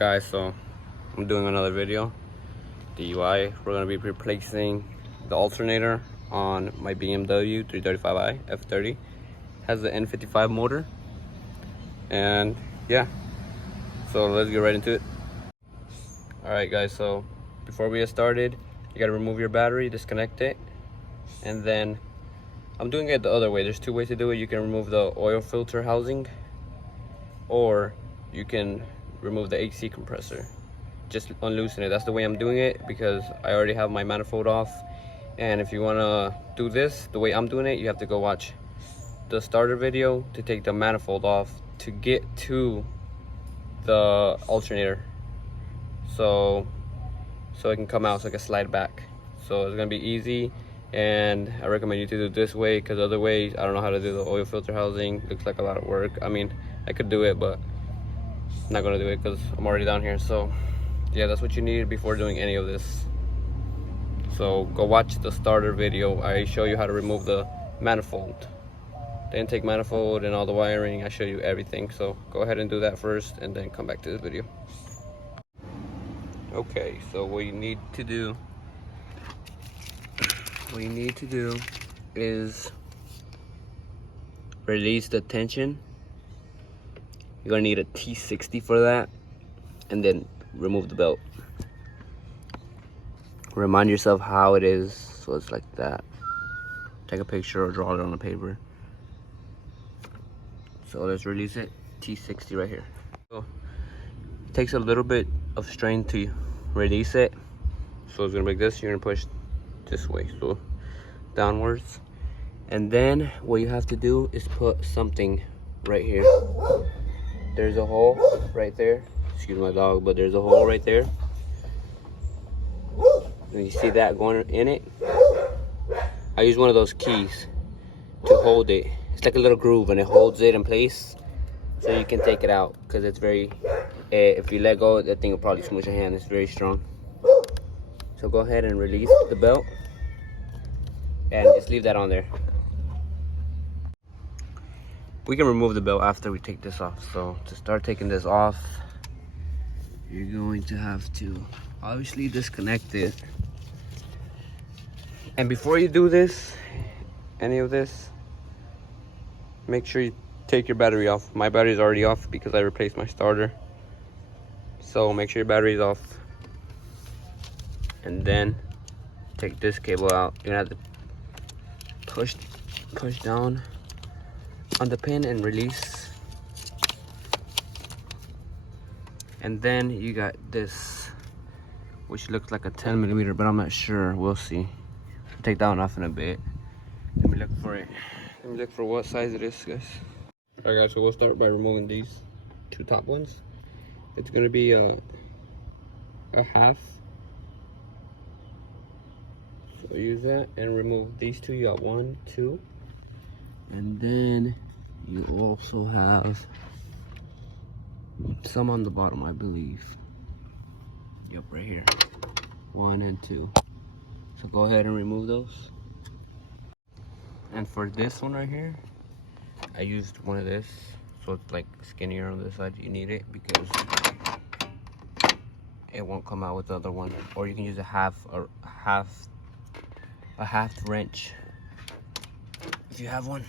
Guys, so I'm doing another video DUI. We're going to be replacing the alternator on my BMW 335i f30. Has the n55 motor, and yeah, so let's get right into it. Alright guys, so before we get started, you got to remove your battery, disconnect it, and then I'm doing it the other way. There's two ways to do it. You can remove the oil filter housing, or you can remove the AC compressor. Just unloosen it. That's the way I'm doing it because I already have my manifold off. And if you want to do this the way I'm doing it, you have to go watch the starter video to take the manifold off to get to the alternator, so it can come out, so it can slide back. So it's gonna be easy, and I recommend you to do it this way, because other ways I don't know how to do the oil filter housing. Looks like a lot of work. I mean, I could do it, but I'm not gonna do it because I'm already down here. So yeah, that's what you need before doing any of this. So go watch the starter video. I show you how to remove the manifold, the intake manifold, and all the wiring. I show you everything. So go ahead and do that first, and then come back to this video. Okay, so what you need to do is release the tension. You're gonna need a T60 for that, and then remove the belt. Remind yourself how it is, so it's like that. Take a picture or draw it on the paper. So let's release it. T60 right here. So it takes a little bit of strain to release it. So it's gonna make this. You're gonna push this way, so downwards. And then what you have to do is put something right here. There's a hole right there. Excuse my dog, but there's a hole right there. And you see that going in it? I use one of those keys to hold it. It's like a little groove, and it holds it in place, so you can take it out, because it's very, if you let go, that thing will probably smoosh your hand. It's very strong. So go ahead and release the belt, and just leave that on there. We can remove the belt after we take this off. So to start taking this off, you're going to have to obviously disconnect it. And before you do this, any of this, make sure you take your battery off. My battery is already off because I replaced my starter. So make sure your battery is off. And then take this cable out. You're gonna have to push down on the pin and release. And then you got this, which looks like a 10mm, but I'm not sure. We'll see. I'll take that one off in a bit. Let me look for it. Let me look for what size it is, guys. Alright guys, so we'll start by removing these two top ones. It's gonna be a half. So use that and remove these two. You got 1, 2. And then you also have some on the bottom, I believe. Yep, right here. 1 and 2. So go ahead and remove those. And for this one right here, I used one of this, so it's like skinnier on this side. You need it because it won't come out with the other one. Or you can use a half wrench if you have one.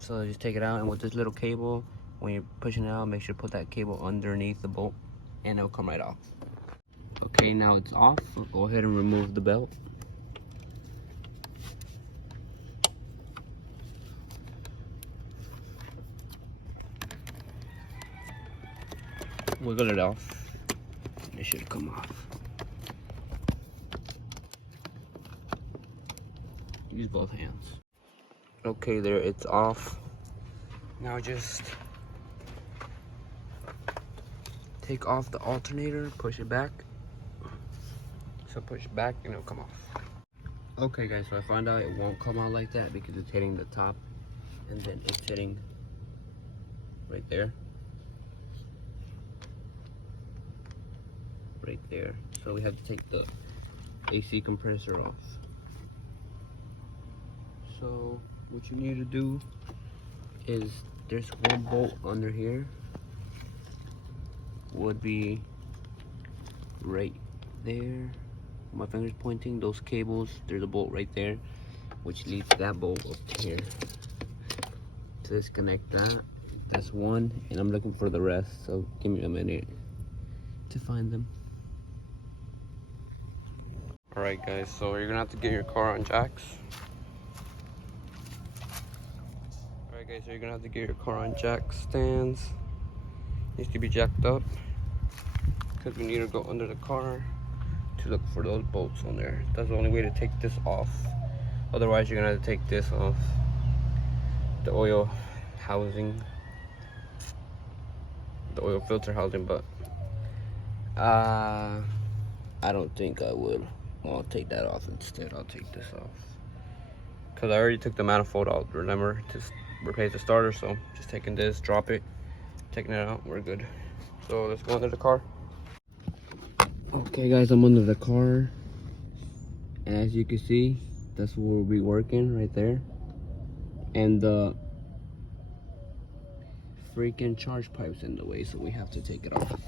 So just take it out, and with this little cable, when you're pushing it out, make sure to put that cable underneath the bolt, and it'll come right off. Okay, now it's off. So go ahead and remove the belt. Wiggle it off. It should come off. Use both hands. Okay, there, it's off. Now just take off the alternator, push it back. So push it back and it'll come off. Okay guys, so I found out it won't come out like that because it's hitting the top, and then it's hitting right there. Right there. So we have to take the AC compressor off. So what you need to do is there's one bolt under here would be right there. My finger's pointing. Those cables, there's a bolt right there, which leads that bolt up here. To disconnect that, that's one, and I'm looking for the rest. So give me a minute to find them. All right, guys. So you're gonna have to get your car on jacks. All right, guys. So you're gonna have to get your car on jack stands. Needs to be jacked up because we need to go under the car to look for those bolts on there. That's the only way to take this off. Otherwise, you're gonna have to take this off the oil housing, the oil filter housing. But I don't think I would. I'll take that off instead. I'll take this off because I already took the manifold out, remember, to replace the starter. So just taking this, drop it, taking it out, we're good. So let's go under the car. Okay, guys, I'm under the car, and as you can see, that's where we'll be working right there. And the freaking charge pipe's in the way, so we have to take it off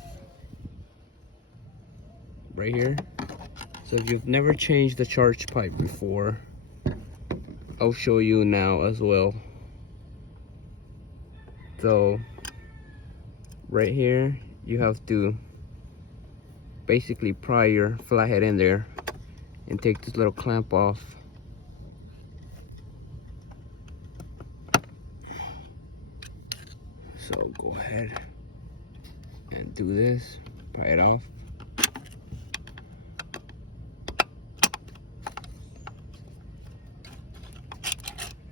right here. So if you've never changed the charge pipe before, I'll show you now as well. So right here, you have to basically pry your flathead in there and take this little clamp off. So go ahead and do this, pry it off.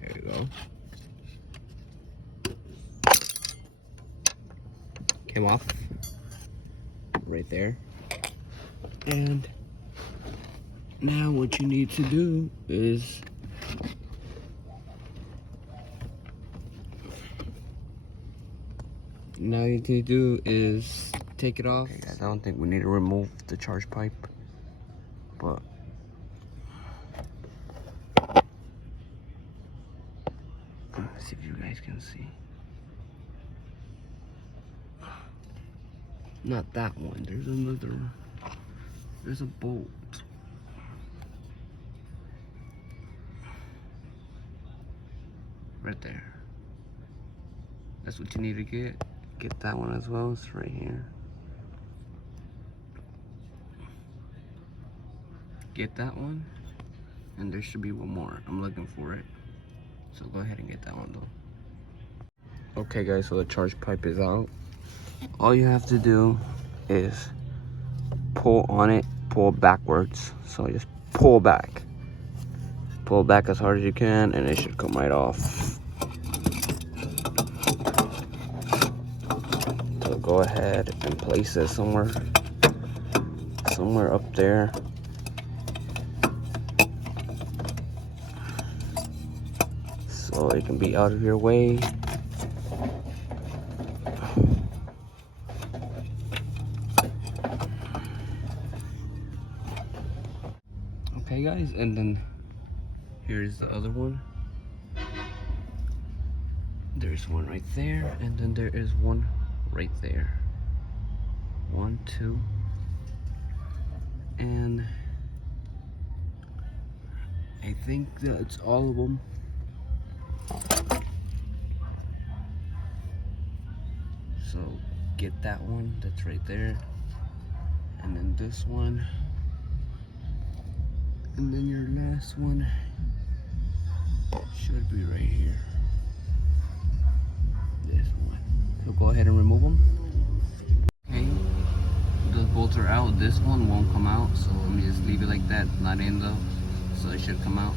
There you go. Came off right there. And now what you need to do is take it off. Okay, guys, I don't think we need to remove the charge pipe, but let's see if you guys can see. Not that one. There's another. There's a bolt. Right there. That's what you need to get. Get that one as well. It's right here. Get that one. And there should be one more. I'm looking for it. So go ahead and get that one though. Okay, guys, so the charge pipe is out. All you have to do is pull on it, pull backwards. So just pull back as hard as you can, and it should come right off. So go ahead and place it somewhere up there. So it can be out of your way. Okay, guys, and then here's the other one. There's one right there, and then there is one right there. 1, 2, and I think that's all of them. So get that one, that's right there, and then this one. And then your last one should be right here. This one. So go ahead and remove them. Okay, the bolts are out. This one won't come out, so let me just leave it like that. Not in though, so it should come out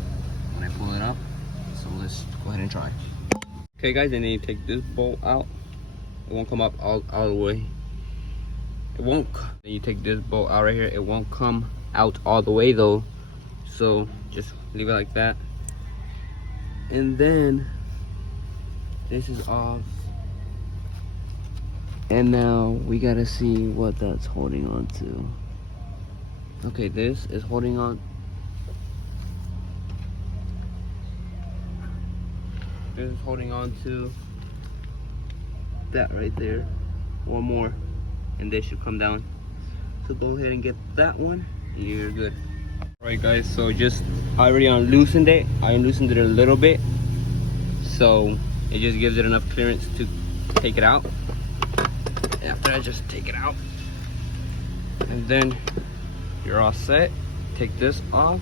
when I pull it up. So let's go ahead and try. Okay, guys, and then you take this bolt out. It won't come up all the way. It won't. Then you take this bolt out right here. It won't come out all the way though. So just leave it like that. And then this is off. And now we gotta see what that's holding on to. Okay, this is holding on. This is holding on to that right there. One more. and this should come down. So go ahead and get that one, you're good. Alright guys, so just I already unloosened it. I unloosened it a little bit, so it just gives it enough clearance to take it out. After I just take it out, and then you're all set. Take this off.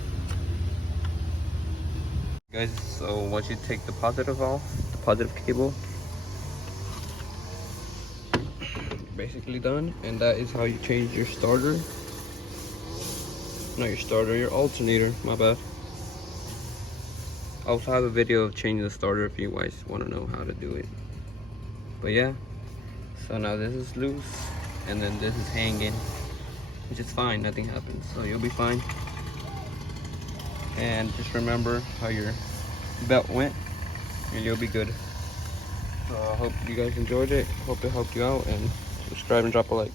Guys, so once you take the positive off, the positive cable, you're basically done. And that is how you change your starter. Not your starter, your alternator, my bad. I also have a video of changing the starter if you guys want to know how to do it. But yeah, so now this is loose, and then this is hanging, which is fine, nothing happens, so you'll be fine. And just remember how your belt went, and you'll be good. So I hope you guys enjoyed it, hope it helped you out, and subscribe and drop a like.